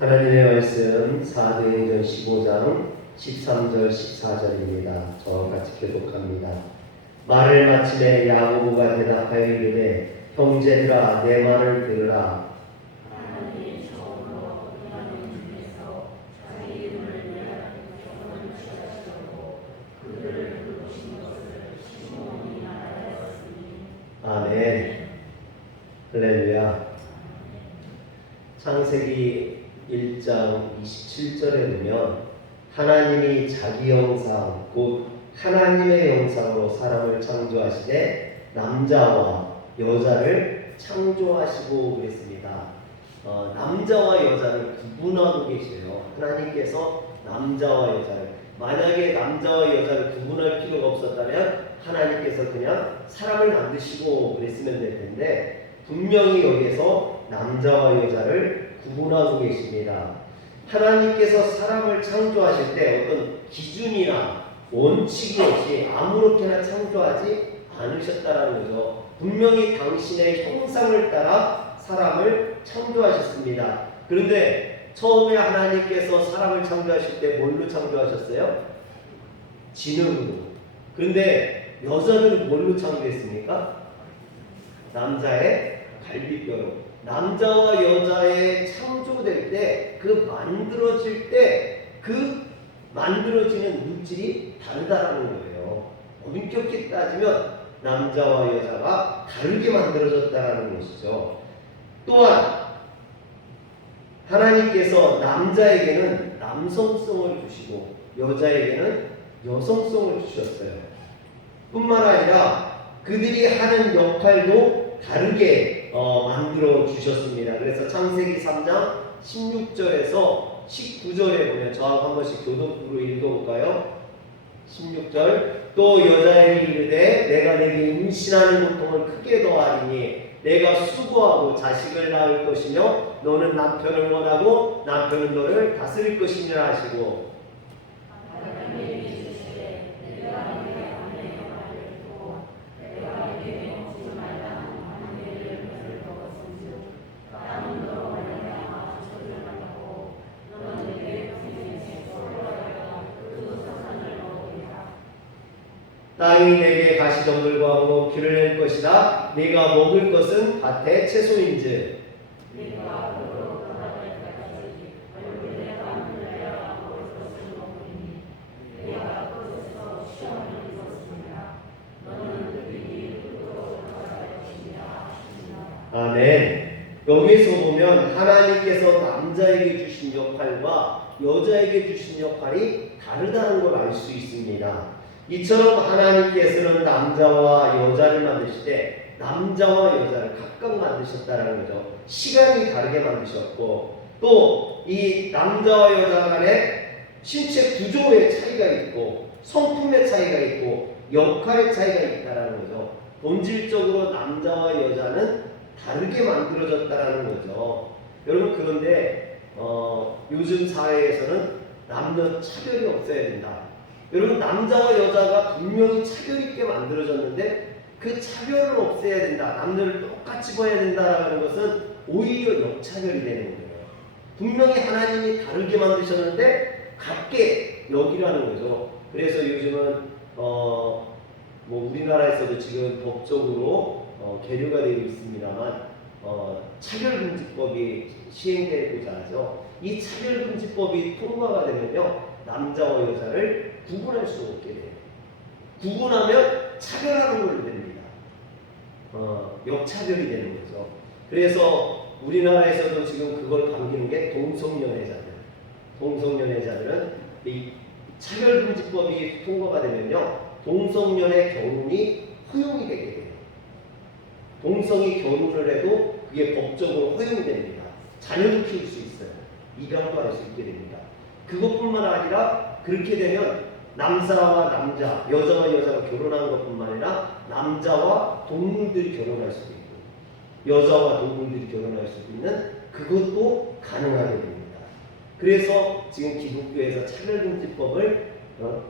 하나님의 말씀 사도행전 15장 13절 14절입니다. 저와 같이 교독합니다. 말을 마치매 야고보가 대답하여 이르되 형제들아 내 말을 들으라. 하나님이 처음으로 하나님 중에서 자기 이름을 위하여 경건을 취하시고 그들을 부르신 것을 시몬이 알았으니. 아멘. 할렐루야. 창세기 1장 27절에 보면 하나님이 자기 형상 곧 하나님의 형상으로 사람을 창조하시되 남자와 여자를 창조하시고 그랬습니다. 남자와 여자를 구분하고 계세요. 하나님께서 남자와 여자를, 만약에 남자와 여자를 구분할 필요가 없었다면 하나님께서 그냥 사람을 만드시고 그랬으면 될 텐데 분명히 여기에서 남자와 여자를 구분하고 계십니다. 하나님께서 사람을 창조하실 때 어떤 기준이나 원칙이 없이 아무렇게나 창조하지 않으셨다라는 거죠. 분명히 당신의 형상을 따라 사람을 창조하셨습니다. 그런데 처음에 하나님께서 사람을 창조하실 때 뭘로 창조하셨어요? 지능으로. 그런데 여자는 뭘로 창조했습니까? 남자의 갈비뼈로. 남자와 여자의 창조될 때, 만들어질 때, 만들어지는 물질이 다르다라는 거예요. 엄격히 따지면 남자와 여자가 다르게 만들어졌다라는 것이죠. 또한 하나님께서 남자에게는 남성성을 주시고 여자에게는 여성성을 주셨어요. 뿐만 아니라 그들이 하는 역할도 다르게 만들어 주셨습니다. 그래서 창세기 3장 16절에서 19절에 보면 저하고 한 번씩 교독으로 읽어볼까요? 16절 또 여자에게 이르되 내가 내게 임신하는 고통을 크게 더하리니 내가 수고하고 자식을 낳을 것이며 너는 남편을 원하고 남편은 너를 다스릴 것이니라 하시고 땅이 내게 가시덤불과 먹기를 낼 것이다. 네가 먹을 것은 밭의 채소인즉 아멘. 여기서 보면 하나님께서 남자에게 주신 역할과 여자에게 주신 역할이 다르다는 걸 알 수 있습니다. 이처럼 하나님께서는 남자와 여자를 만드실 때 남자와 여자를 각각 만드셨다는 거죠. 시간이 다르게 만드셨고 또 이 남자와 여자 간에 신체 구조의 차이가 있고 성품의 차이가 있고 역할의 차이가 있다는 거죠. 본질적으로 남자와 여자는 다르게 만들어졌다는 거죠. 여러분 그런데 요즘 사회에서는 남녀 차별이 없어야 된다. 여러분 남자와 여자가 분명히 차별 있게 만들어졌는데 그 차별을 없애야 된다. 남녀를 똑같이 봐야 된다라는 것은 오히려 역차별이 되는 거예요. 분명히 하나님이 다르게 만드셨는데 같게 여기라는 거죠. 그래서 요즘은 우리나라에서도 지금 법적으로 계류가 되어 있습니다만 차별금지법이 시행되고자 하죠. 이 차별금지법이 통과가 되면요 남자와 여자를 구분할 수 없게 돼요. 구분하면 차별하는 걸로 됩니다. 역차별이 되는 거죠. 그래서 우리나라에서도 지금 그걸 감기는 게 동성연애자들. 동성연애자들은 이 차별금지법이 통과가 되면요 동성연애 결혼이 허용이 되게 돼요. 동성이 결혼을 해도 그게 법적으로 허용됩니다. 자녀도 키울 수 있어요. 이감도 할 수 있게 됩니다. 그것뿐만 아니라 그렇게 되면 남자와 남자, 여자와 여자가 결혼하는 것뿐만 아니라 남자와 동물들이 결혼할 수도 있고 여자와 동물들이 결혼할 수도 있는 그것도 가능하게 됩니다. 그래서 지금 기독교에서 차별금지법을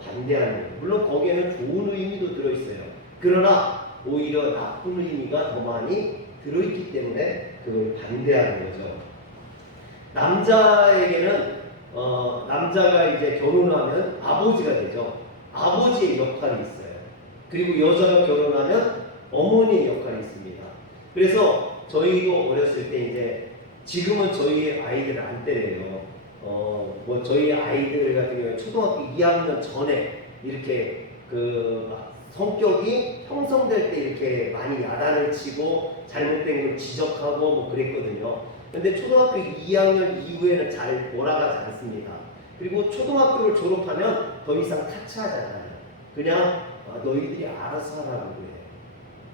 반대하는 거예요. 물론 거기에는 좋은 의미도 들어있어요. 그러나 오히려 나쁜 의미가 더 많이 들어있기 때문에 그걸 반대하는 거죠. 남자에게는 남자가 이제 결혼하면 아버지가 되죠. 아버지의 역할이 있어요. 그리고 여자가 결혼하면 어머니의 역할이 있습니다. 그래서 저희도 어렸을 때 이제 지금은 저희 아이들을 안 때려요. 뭐 저희 아이들 같은 경우에 초등학교 2학년 전에 이렇게 막 성격이 형성될 때 이렇게 많이 야단을 치고 잘못된 걸 지적하고 뭐 그랬거든요. 근데 초등학교 2학년 이후에는 잘 몰아가지 않습니다. 그리고 초등학교를 졸업하면 더 이상 타치하잖아요. 그냥 너희들이 알아서 하라고 그래요.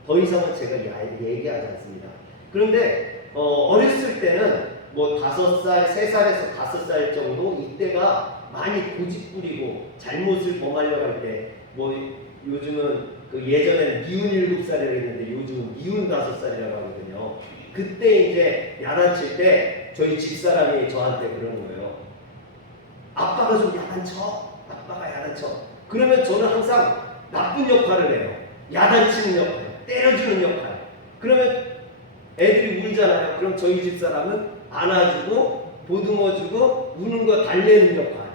더 이상은 제가 얘기하지 않습니다. 그런데 어렸을 때는 뭐 5살, 3살에서 5살 정도 이때가 많이 고집부리고 잘못을 범하려고 할 때 뭐 요즘은 예전에는 미운 7살이라고 했는데 요즘은 미운 5살이라고 하거든요. 그때 이제 야단칠 때 저희 집사람이 저한테 그러는 거예요. 아빠가 좀 야단쳐. 아빠가 야단쳐. 그러면 저는 항상 나쁜 역할을 해요. 야단치는 역할, 때려주는 역할. 그러면 애들이 울잖아요. 그럼 저희 집사람은 안아주고 보듬어주고 우는 거 달래는 역할.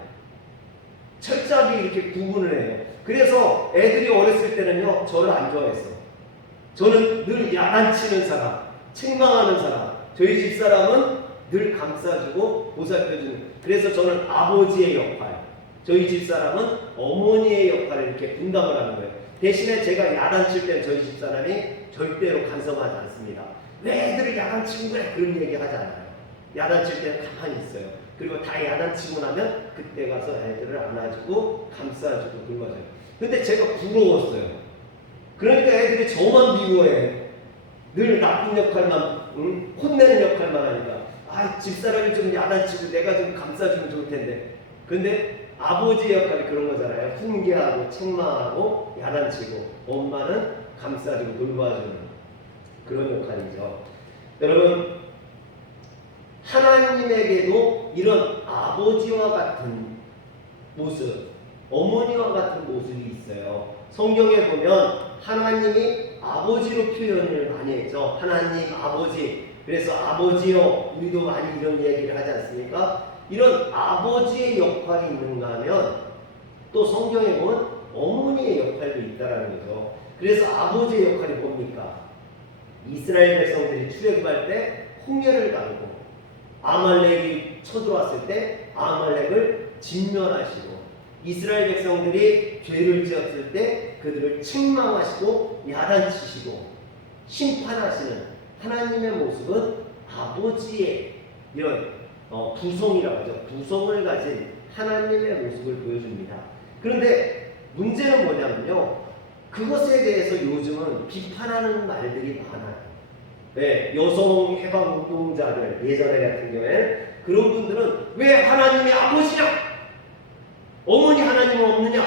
철저하게 이렇게 구분을 해요. 그래서 애들이 어렸을 때는요, 저를 안 좋아했어. 저는 늘 야단치는 사람, 책망하는 사람. 저희 집사람은 늘 감싸주고 보살펴주는. 그래서 저는 아버지의 역할, 저희 집사람은 어머니의 역할을 이렇게 분담을 하는 거예요. 대신에 제가 야단칠 때는 저희 집사람이 절대로 간섭하지 않습니다. 왜 애들을 야단치고 그래? 그런 얘기 하지 않아요. 야단칠 때는 가만히 있어요. 그리고 다 야단치고 나면 그때 가서 애들을 안아주고 감싸주고 긁어줘요. 근데 제가 부러웠어요. 그러니까 애들이 저만 미워해. 늘 나쁜 역할만, 혼내는 역할만 하니까 집사람이 좀 야단치고 내가 좀 감싸주면 좋을 텐데. 근데 아버지의 역할이 그런 거잖아요. 훈계하고 책망하고 야단치고 엄마는 감싸주고 돌봐주는 그런 역할이죠. 여러분, 하나님에게도 이런 아버지와 같은 모습, 어머니와 같은 모습이 있어요. 성경에 보면 하나님이 아버지로 표현을 많이 했죠. 하나님 아버지. 그래서 아버지요, 우리도 많이 이런 얘기를 하지 않습니까? 이런 아버지의 역할이 있는가 하면 또 성경에 보면 어머니의 역할도 있다는 거죠. 그래서 아버지의 역할이 뭡니까? 이스라엘 백성들이 출애굽할 때 홍해를 가르고 아말렉이 쳐들어왔을 때 아말렉을 진멸하시고 이스라엘 백성들이 죄를 지었을 때 그들을 책망하시고 야단치시고 심판하시는 하나님의 모습은 아버지의 이런 부성이라고 하죠. 부성을 가진 하나님의 모습을 보여줍니다. 그런데 문제는 뭐냐면요. 그것에 대해서 요즘은 비판하는 말들이 많아요. 네, 여성 해방 운동자들 예전에 같은 경우에 그런 분들은 왜 하나님이 아버지냐? 어머니 하나님은 없느냐?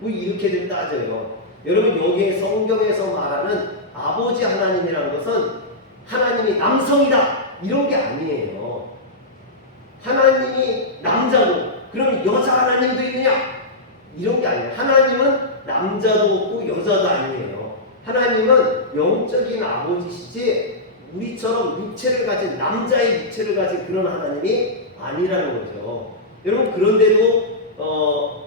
뭐 이렇게들 따져요. 여러분 여기에 성경에서 말하는 아버지 하나님이라는 것은 하나님이 남성이다 이런 게 아니에요. 하나님이 남자고 그럼 여자 하나님도 있느냐? 이런 게 아니에요. 하나님은 남자도 없고 여자도 아니에요. 하나님은 영적인 아버지시지 우리처럼 육체를 가진 남자의 육체를 가진 그런 하나님이 아니라는 거죠. 여러분 그런데도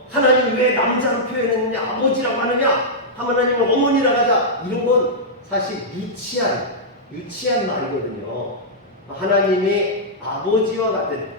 하나님이 왜 남자로 표현했느냐 아버지라고 하느냐 하나님은 어머니라고 하자 이런 건 사실 유치한 말이거든요. 하나님이 아버지와 같은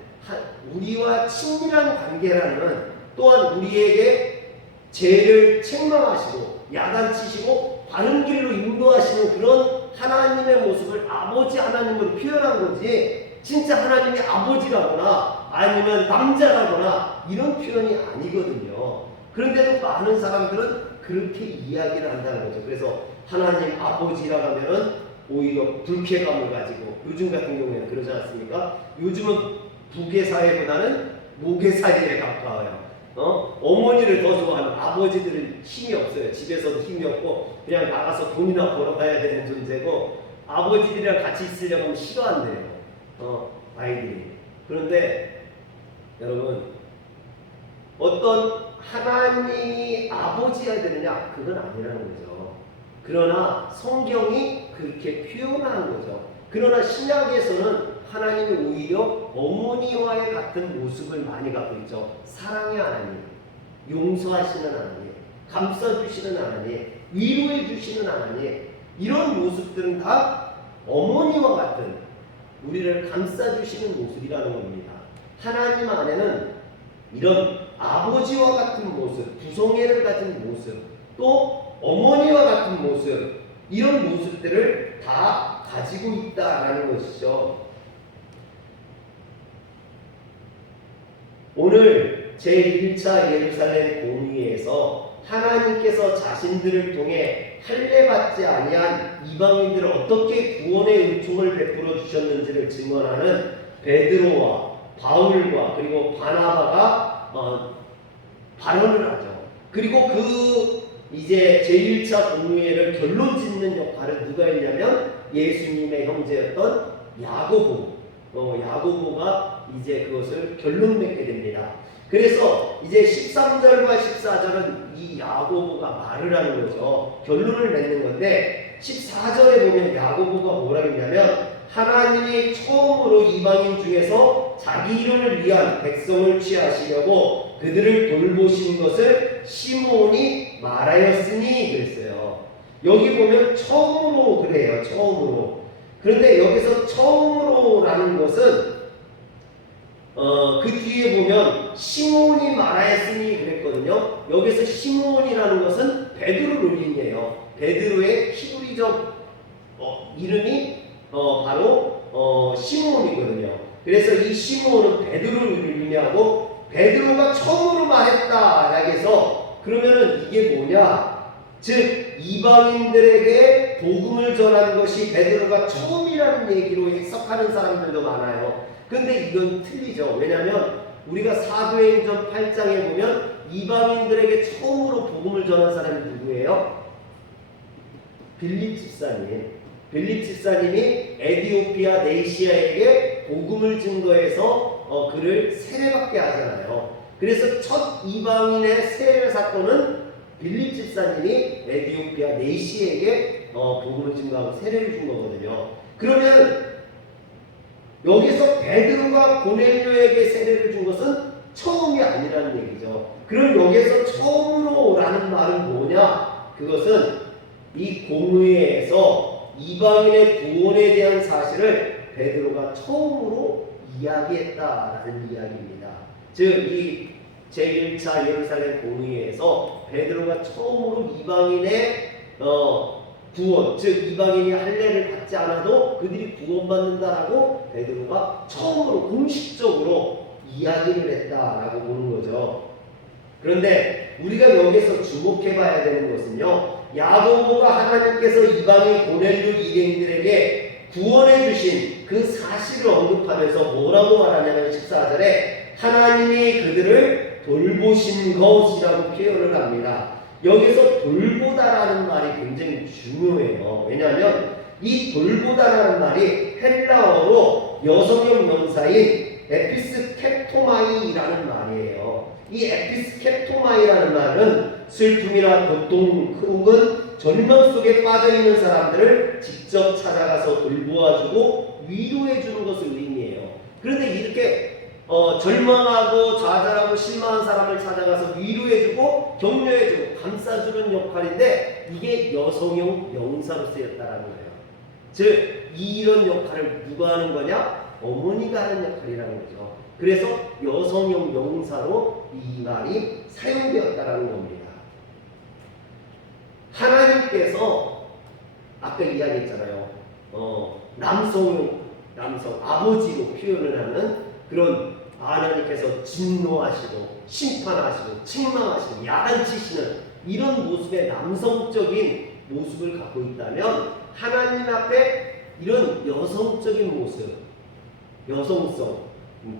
우리와 친밀한 관계라는 또한 우리에게 죄를 책망하시고 야단치시고 바른 길로 인도하시는 그런 하나님의 모습을 아버지 하나님으로 표현한 거지 진짜 하나님이 아버지라거나 아니면 남자라거나 이런 표현이 아니거든요. 그런데도 많은 사람들은 그렇게 이야기를 한다는 거죠. 그래서 하나님 아버지라고 하면은 오히려 불쾌감을 가지고 요즘 같은 경우에는 그러지 않습니까? 요즘은 부계 사회보다는 모계 사회에 가까워요. 어머니를 더 좋아하는 아버지들은 힘이 없어요. 집에서도 힘이 없고 그냥 나가서 돈이나 벌어가야 되는 존재고 아버지들이랑 같이 있으려고 하면 싫어한대요. 아이들이. 그런데 여러분 어떤 하나님이 아버지여야 되느냐? 그건 아니라는 거죠. 그러나 성경이 그렇게 표현하는 거죠. 그러나 신약에서는 하나님이 오히려 어머니와의 같은 모습을 많이 갖고 있죠. 사랑의 하나님, 용서하시는 하나님, 감싸주시는 하나님, 위로해주시는 하나님, 이런 모습들은 다 어머니와 같은 우리를 감싸주시는 모습이라는 겁니다. 하나님 안에는 이런 아버지와 같은 모습, 구성애를 가진 모습, 또 어머니와 같은 모습, 이런 모습들을 다 가지고 있다라는 것이죠. 오늘 제1차 예루살렘 공의회에서 하나님께서 자신들을 통해 할례받지 아니한 이방인들을 어떻게 구원의 은총을 베풀어 주셨는지를 증언하는 베드로와 바울과 그리고 바나바가 발언을 하죠. 그리고 이제 제1차 공의회를 결론 짓는 역할을 누가 했냐면 예수님의 형제였던 야고보가 이제 그것을 결론 맺게 됩니다. 그래서 이제 13절과 14절은 이 야고보가 말을 하는 거죠. 결론을 맺는 건데 14절에 보면 야고보가 뭐라 했냐면 하나님이 처음으로 이방인 중에서 자기 이름을 위한 백성을 취하시려고 그들을 돌보신 것을 시므온이 말하였으니 그랬어요. 여기 보면 처음으로 그래요. 처음으로. 그런데 여기서 처음으로라는 것은 그 뒤에 보면 시므온이 말하였으니 그랬거든요. 여기서 시므온이라는 것은 베드로 의미예요. 베드로의 히브리적 이름이 바로 시므온이거든요. 그래서 이 시므온은 베드로를 의미하고 베드로가 처음으로 말했다 해서 그러면은 이게 뭐냐? 즉 이방인들에게 복음을 전한 것이 베드로가 처음이라는 얘기로 해석하는 사람들도 많아요. 근데 이건 틀리죠. 왜냐하면 우리가 사도행전 8장에 보면 이방인들에게 처음으로 복음을 전한 사람이 누구예요? 빌립 집사님. 빌립 집사님이 에디오피아 네이시아에게 복음을 증거해서 그를 세례받게 하잖아요. 그래서 첫 이방인의 세례 사건은 빌립 집사님이 에디오피아 네이시아에게 복음을 증거하고 세례를 준 거거든요. 그러면 여기서 베드로가 고넬료에게 세례를 준 것은 처음이 아니라는 얘기죠. 그럼 여기서 처음으로라는 말은 뭐냐? 그것은 이 공의회에서 이방인의 구원에 대한 사실을 베드로가 처음으로 이야기했다라는 이야기입니다. 즉 이 제1차 예루살렘 공의회에서 베드로가 처음으로 이방인의 구원, 즉 이방인이 할례를 받지 않아도 그들이 구원받는다라고 베드로가 처음으로 공식적으로 이야기를 했다라고 보는 거죠. 그런데 우리가 여기서 주목해봐야 되는 것은요, 야고보가 하나님께서 이방인 고넬료 일행들에게 구원해 주신 그 사실을 언급하면서 뭐라고 말하냐면 14절에 하나님이 그들을 돌보신 것이라고 표현을 합니다. 여기서 돌보다라는 말이 굉장히 중요해요. 왜냐하면 이 돌보다라는 말이 헬라어로 여성형 명사인 에피스케토마이라는 말이에요. 이 에피스케토마이라는 말은 슬픔이나 고통 혹은 절망 속에 빠져있는 사람들을 직접 찾아가서 돌보아주고 위로해주는 것을 의미해요. 그런데 이렇게 절망하고 좌절하고 실망한 사람을 찾아가서 위로해주고 격려해주고 감싸주는 역할인데 이게 여성형 명사로 쓰였다라는 거예요. 즉 이런 역할을 누가 하는 거냐? 어머니가 하는 역할이라는 거죠. 그래서 여성형 명사로 이 말이 사용되었다라는 겁니다. 하나님께서 아까 이야기했잖아요. 남성 아버지로 표현을 하는 그런 하나님께서 진노하시고 심판하시고 책망하시고 야단치시는 이런 모습의 남성적인 모습을 갖고 있다면 하나님 앞에 이런 여성적인 모습, 여성성,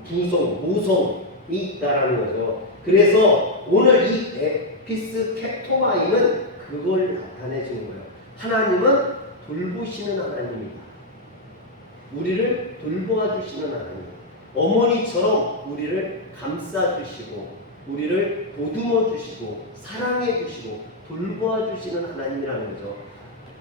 부성, 모성이 있다라는 거죠. 그래서 오늘 이 에피스케토마이는 그걸 나타내 주는 거예요. 하나님은 돌보시는 하나님입니다. 우리를 돌보아 주시는 하나님. 어머니처럼 우리를 감싸 주시고 우리를 보듬어 주시고 사랑해 주시고 돌보아 주시는 하나님이라는 거죠.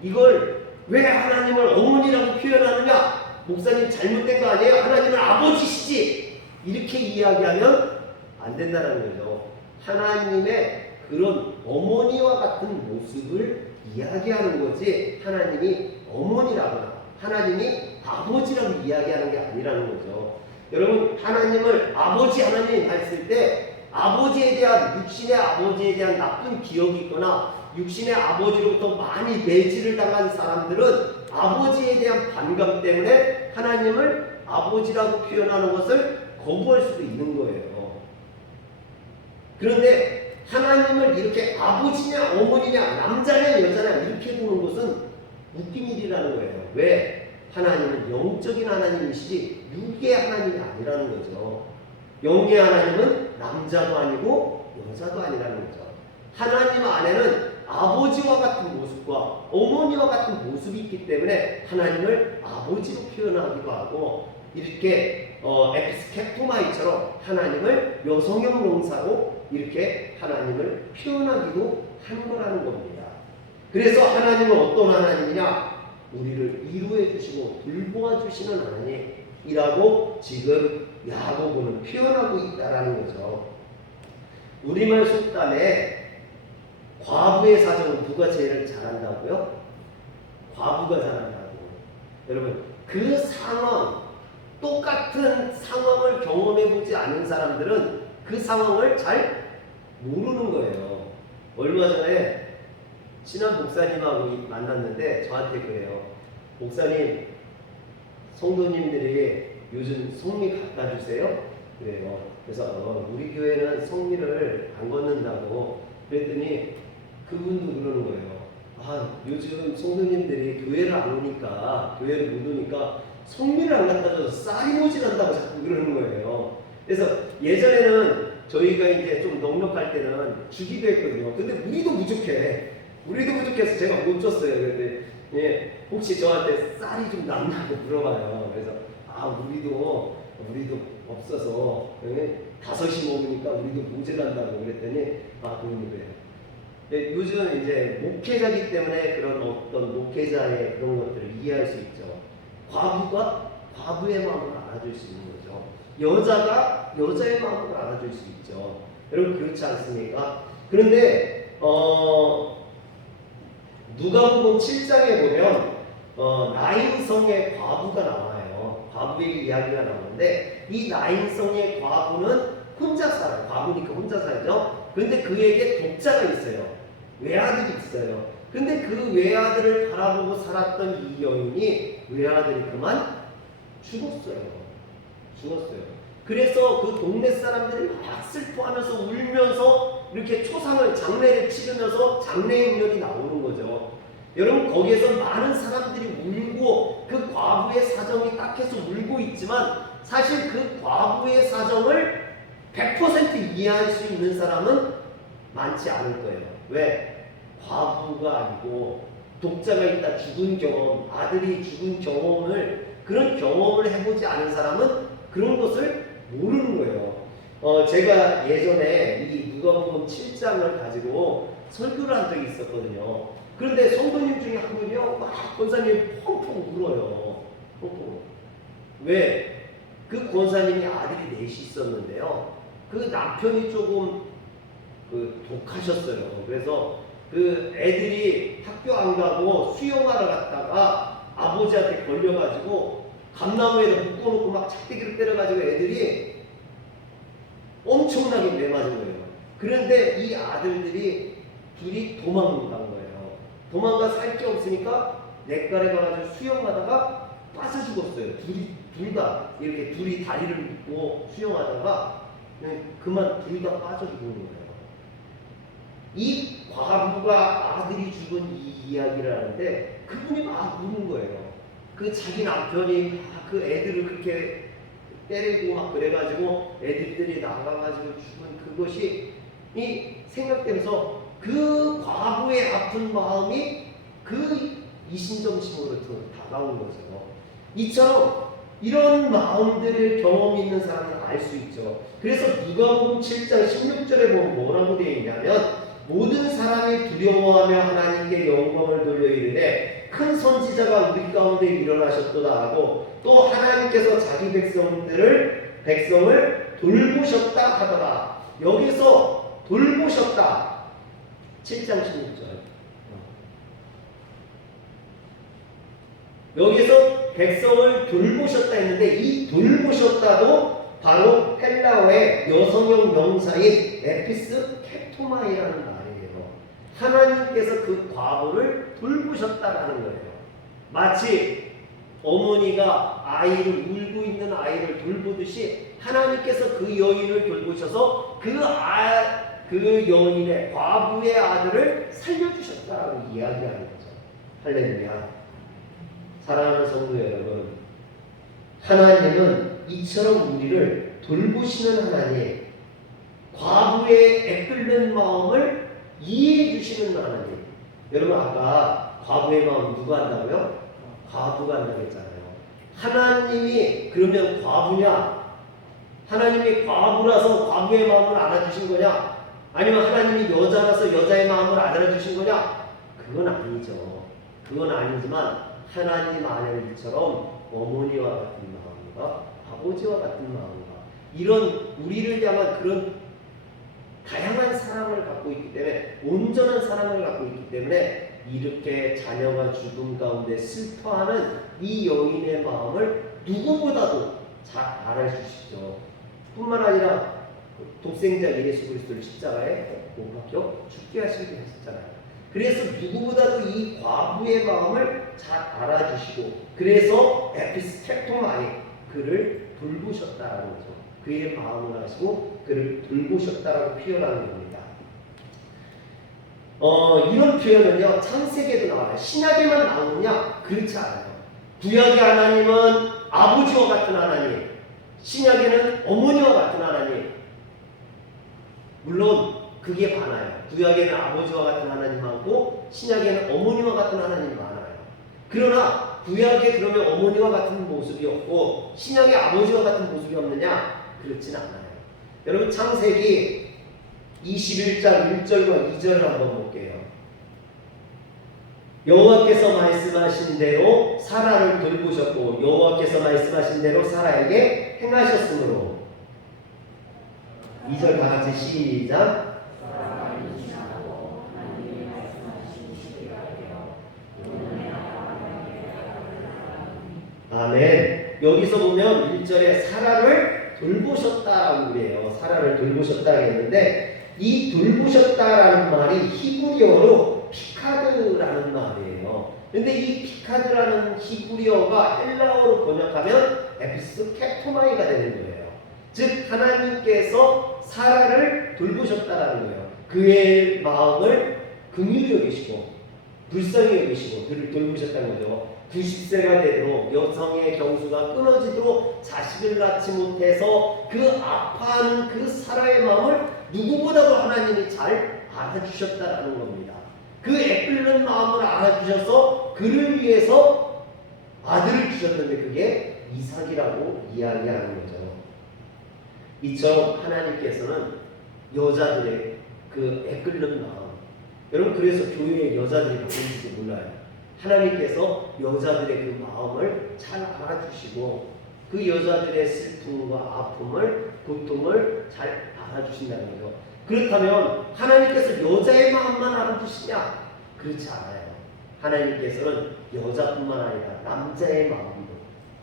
이걸 왜 하나님을 어머니라고 표현하느냐? 목사님 잘못된 거 아니에요? 하나님은 아버지시지. 이렇게 이야기하면 안 된다는 거죠. 하나님의 그런 어머니와 같은 모습을 이야기하는 거지, 하나님이 어머니라거나 하나님이 아버지라고 이야기하는 게 아니라는 거죠. 여러분, 하나님을 아버지 하나님 했을 때 아버지에 대한, 육신의 아버지에 대한 나쁜 기억이 있거나 육신의 아버지로부터 많이 매질을 당한 사람들은 아버지에 대한 반감 때문에 하나님을 아버지라고 표현하는 것을 거부할 수도 있는 거예요. 그런데 하나님을 이렇게 아버지냐 어머니냐 남자냐 여자냐 이렇게 보는 것은 웃긴 일이라는 거예요. 왜? 하나님은 영적인 하나님이시지 육의 하나님이 아니라는 거죠. 영의 하나님은 남자도 아니고 여자도 아니라는 거죠. 하나님 안에는 아버지와 같은 모습과 어머니와 같은 모습이 있기 때문에 하나님을 아버지로 표현하기도 하고, 이렇게 에피스케토마이처럼 하나님을 여성형 명사로 이렇게 하나님을 표현하기도 한 거라는 겁니다. 그래서 하나님은 어떤 하나님이냐? 우리를 위로해 주시고 돌보아 주시는 하나님이라고 지금 야고보는 표현하고 있다라는 거죠. 우리말 속담에 과부의 사정은 누가 제일 잘한다고요? 과부가 잘한다고. 여러분, 그 상황, 똑같은 상황을 경험해보지 않은 사람들은 그 상황을 잘 모르는 거예요. 얼마 전에 친한 목사님하고 만났는데 저한테 그래요. 목사님, 성도님들이 요즘 성미 갖다 주세요? 그래요. 그래서 우리 교회는 성미를 안 걷는다고 그랬더니 그분도 그러는 거예요. 아, 요즘 성도님들이 교회를 안 오니까, 교회를 못 오니까 성미를 안 갖다 줘서 쌀이 모질한다고 자꾸 그러는 거예요. 그래서 예전에는 저희가 이제 좀 넉넉할 때는 주기도 했거든요. 근데 우리도 부족해서 제가 못 줬어요. 그런데 예, 혹시 저한테 쌀이 좀 남냐고 물어봐요. 그래서 우리도 없어서 다섯이 먹으니까 우리도 모자란다고 그랬더니 그런 거예요. 요즘 이제 목회자기 때문에 그런 어떤 목회자의 그런 것들을 이해할 수 있죠. 과부가 과부의 마음을 알아줄 수 있는 거죠. 여자가 여자의 마음을 알아줄 수 있죠. 여러분, 그렇지 않습니까? 그런데 누가복음 7장에 보면 나인성의 과부가 나와요. 과부의 이야기가 나오는데 이 나인성의 과부는 혼자 살아요. 과부니까 혼자 살죠. 그런데 그에게 독자가 있어요. 외아들이 있어요. 근데 그 외아들을 바라보고 살았던 이 여인이 외아들이 그만 죽었어요. 그래서 그 동네 사람들이 막 슬퍼하면서 울면서 이렇게 장례를 치르면서 장례인연이 나오는 거죠. 여러분, 거기에서 많은 사람들이 울고 그 과부의 사정이 딱해서 울고 있지만 사실 그 과부의 사정을 100% 이해할 수 있는 사람은 많지 않을 거예요. 왜? 과부가 아니고 독자가 있다, 죽은 경험, 아들이 죽은 그런 경험을 해보지 않은 사람은 그런 것을 모르는 거예요. 제가 예전에 이 누가복음 7장을 가지고 설교를 한 적이 있었거든요. 그런데 성도님 중에 한 분이요, 막 권사님 펑펑 울어요. 펑펑. 왜? 그 권사님이 아들이 넷이 있었는데요. 그 남편이 조금 독하셨어요. 그래서 그 애들이 학교 안 가고 수영하러 갔다가 아버지한테 걸려가지고 감나무에다 묶어놓고 막 착대기를 때려가지고 애들이 엄청나게 매맞은 거예요. 그런데 이 아들들이 둘이 도망간 거예요. 도망가 살 게 없으니까 냇가에 가가지고 수영하다가 빠져 죽었어요. 둘 다 이렇게 둘이 다리를 묶고 수영하다가 그만 둘 다 빠져 죽은 거예요. 이 과부가 아들이 죽은 이 이야기를 하는데 그분이 막 우는 거예요. 그 자기 남편이 막 그 애들을 그렇게 때리고 막 그래가지고 애들들이 나가가지고 죽은 그것이 이 생각되면서 그 과부의 아픈 마음이 그 이신정심으로 다가온 거죠. 이처럼 이런 마음들을 경험이 있는 사람은 알 수 있죠. 그래서 누가복음 7장 16절에 보면 뭐라고 되어 있냐면 모든 사람이 두려워하며 하나님께 영광을 돌려 이르되 큰 선지자가 우리 가운데 일어나셨도다 하고 또 하나님께서 자기 백성을 돌보셨다 하더라. 여기서 돌보셨다 7장 16절 여기서 백성을 돌보셨다 했는데 이 돌보셨다도 바로 헬라어의 여성형 명사인 에피스 캡토마이라는 말이에요. 하나님께서 그 과부를 돌보셨다라는 거예요. 마치 어머니가 아이를 울고 있는 아이를 돌보듯이 하나님께서 그 여인을 돌보셔서 그 여인의 과부의 아들을 살려주셨다라고 이야기하는 거죠. 할렐루야. 사랑하는 성도 여러분, 하나님은 이처럼 우리를 돌보시는 하나님, 과부의 애끓는 마음을 이해해 주시는 하나님. 여러분 아까 과부의 마음 누가 한다고요? 과부가 한다고 했잖아요. 하나님이 그러면 과부냐? 하나님이 과부라서 과부의 마음을 알아주신 거냐? 아니면 하나님이 여자라서 여자의 마음을 알아주신 거냐? 그건 아니죠. 그건 아니지만 하나님 아내들처럼 어머니와 같은 마음과 아버지와 같은 마음과 이런 우리를 향한 그런 다양한 사랑을 갖고 있기 때문에 온전한 사랑을 갖고 있기 때문에 이렇게 자녀가 죽음 가운데 슬퍼하는 이 여인의 마음을 누구보다도 잘 알아주시죠. 뿐만 아니라 독생자 예수 그리스도를 십자가에 못 박혀 죽게 하시기도 했었잖아요. 그래서 누구보다도 이 과부의 마음을 잘 알아주시고 그래서 에피스캡토마이 그를 돌보셨다라는 거죠. 그의 마음을 아시고 그를 돌보셨다라고 표현하는 겁니다. 이런 표현은요 창세기에도 나와요. 신약에만 나오느냐? 그렇지 않아요. 구약의 하나님은 아버지와 같은 하나님, 신약에는 어머니와 같은 하나님. 물론 그게 많아요. 구약에는 아버지와 같은 하나님 많고 신약에는 어머니와 같은 하나님이 많아요. 그러나 구약에 그러면 어머니와 같은 모습이 없고 신약에 아버지와 같은 모습이 없느냐? 그렇진 않아요. 여러분 창세기 21장 1절과 2절을 한번 볼게요. 여호와께서 말씀하신 대로 사라를 돌보셨고 여호와께서 말씀하신 대로 사라에게 행하셨으므로 2절 다 같이 시작. 아멘. 여기서 보면 1절에 사라를 돌보셨다라고 그래요. 사라를 돌보셨다 했는데 이 돌보셨다라는 말이 히브리어로 피카드라는 말이에요. 근데 이 피카드라는 히브리어가 헬라어로 번역하면 에피스 캡토마이가 되는 거예요. 즉 하나님께서 사라를 돌보셨다라는 거예요. 그의 마음을 긍휼히 여기시고 불쌍히 여기시고 그를 돌보셨다는 거죠. 90세가 되도록 여성의 경수가 끊어지도록 자식을 낳지 못해서 그 아파하는 그 사라의 마음을 누구보다도 하나님이 잘 알아주셨다라는 겁니다. 그 애끓는 마음을 알아주셔서 그를 위해서 아들을 주셨는데 그게 이삭이라고 이야기하는 거죠. 이처럼 하나님께서는 여자들의 그 애끓는 마음, 여러분 그래서 교회에 여자들이 바쁜지도 몰라요. 하나님께서 여자들의 그 마음을 잘 알아주시고 그 여자들의 슬픔과 아픔을 고통을 잘 알아주신다는 거죠. 그렇다면 하나님께서 여자의 마음만 알아주시냐? 그렇지 않아요. 하나님께서는 여자뿐만 아니라 남자의 마음도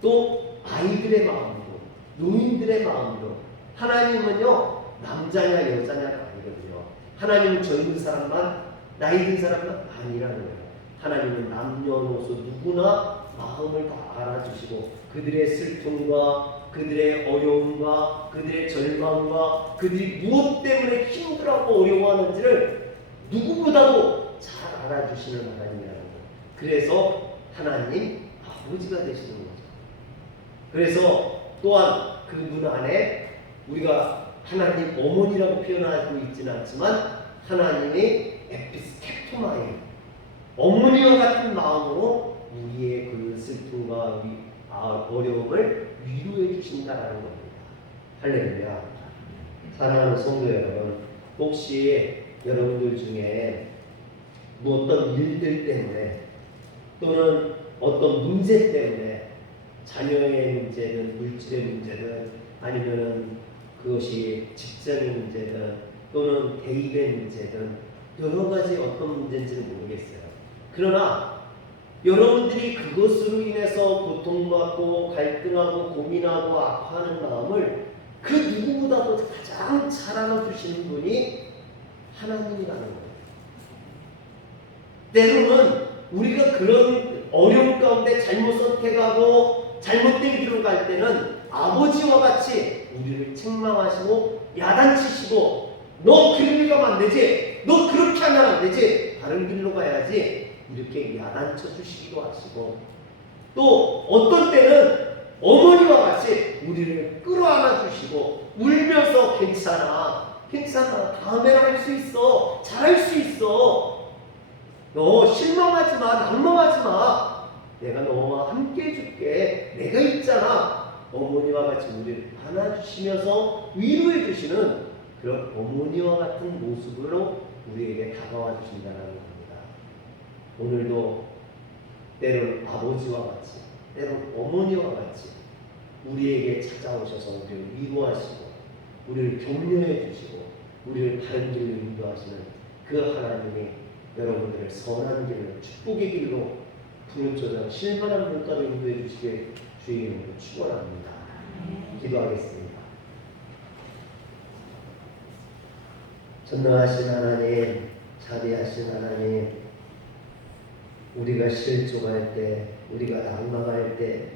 또 아이들의 마음도 노인들의 마음도 하나님은요 남자냐 여자냐가 아니거든요. 하나님은 젊은 사람만 나이 든 사람만 아니라는 거예요. 하나님은 남녀노소 누구나 마음을 다 알아주시고 그들의 슬픔과 그들의 어려움과 그들의 절망과 그들이 무엇 때문에 힘들어하고 어려워하는지를 누구보다도 잘 알아주시는 하나님이라는 거예요. 그래서 하나님 아버지가 되시는 거죠. 그래서 또한 그분 안에 우리가 하나님 어머니라고 표현하고 있지는 않지만 하나님의 에피스캡토마예요. 어머니와 같은 마음으로 우리의 그 슬픔과 어려움을 위로해 주신다라는 겁니다. 할렐루야. 사랑하는 성도 여러분, 혹시 여러분들 중에 뭐 어떤 일들 때문에 또는 어떤 문제 때문에 자녀의 문제든 물질의 문제든 아니면은 그것이 직장의 문제든 또는 대입의 문제든 여러 가지 어떤 문제인지는 모르겠어요. 그러나 여러분들이 그것으로 인해서 고통받고 갈등하고 고민하고 아파하는 마음을 그 누구보다도 가장 잘 알아주시는 분이 하나님이라는 거예요. 때로는 우리가 그런 어려움 가운데 잘못 선택하고 잘못된 길로 갈 때는 아버지와 같이 우리를 책망하시고 야단치시고 너 그런 길 가면 안 되지, 너 그렇게 하면 안 되지, 다른 길로 가야지 이렇게 야단쳐 주시기도 하시고, 또 어떤 때는 어머니와 같이 우리를 끌어안아 주시고 울면서 괜찮아 괜찮아 다음에는 할 수 있어 잘할 수 있어 너 실망하지 마 낙망하지 마 내가 너와 함께 해줄게 내가 있잖아 어머니와 같이 우리를 안아주시면서 위로해 주시는 그런 어머니와 같은 모습으로 우리에게 다가와 주신다는 겁니다. 오늘도 때론 아버지와 같이 때론 어머니와 같이 우리에게 찾아오셔서 우리를 위로하시고 우리를 격려해 주시고 우리를 바른 길로 인도하시는 그 하나님이 여러분들을 선한 길로 축복의 길로 부르짖어 실만한 물가로 인도해 주시길 주의 이름으로 축원합니다. 기도하겠습니다. 전능하신 하나님, 자비하신 하나님, 우리가 실족할 때, 우리가 낙망할 때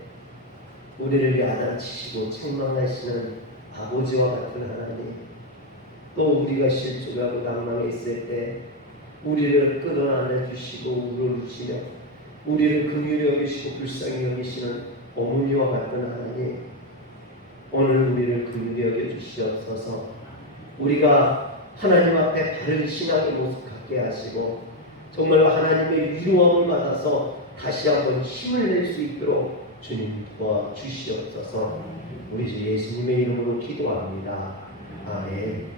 우리를 야단치시고 책망하시는 아버지와 같은 하나님, 또 우리가 실족하고 낙망했을 때 우리를 끌어안아 주시고 울어주시며 우리를 긍휼히 여기시고 불쌍히 여기시는 어머니와 같은 하나님, 오늘 우리를 긍휼히 여겨주시옵소서. 우리가 하나님 앞에 바른 신앙의 모습 갖게 하시고 정말 하나님의 위로함을 받아서 다시 한번 힘을 낼 수 있도록 주님 도와주시옵소서. 우리 주 예수님의 이름으로 기도합니다. 아멘.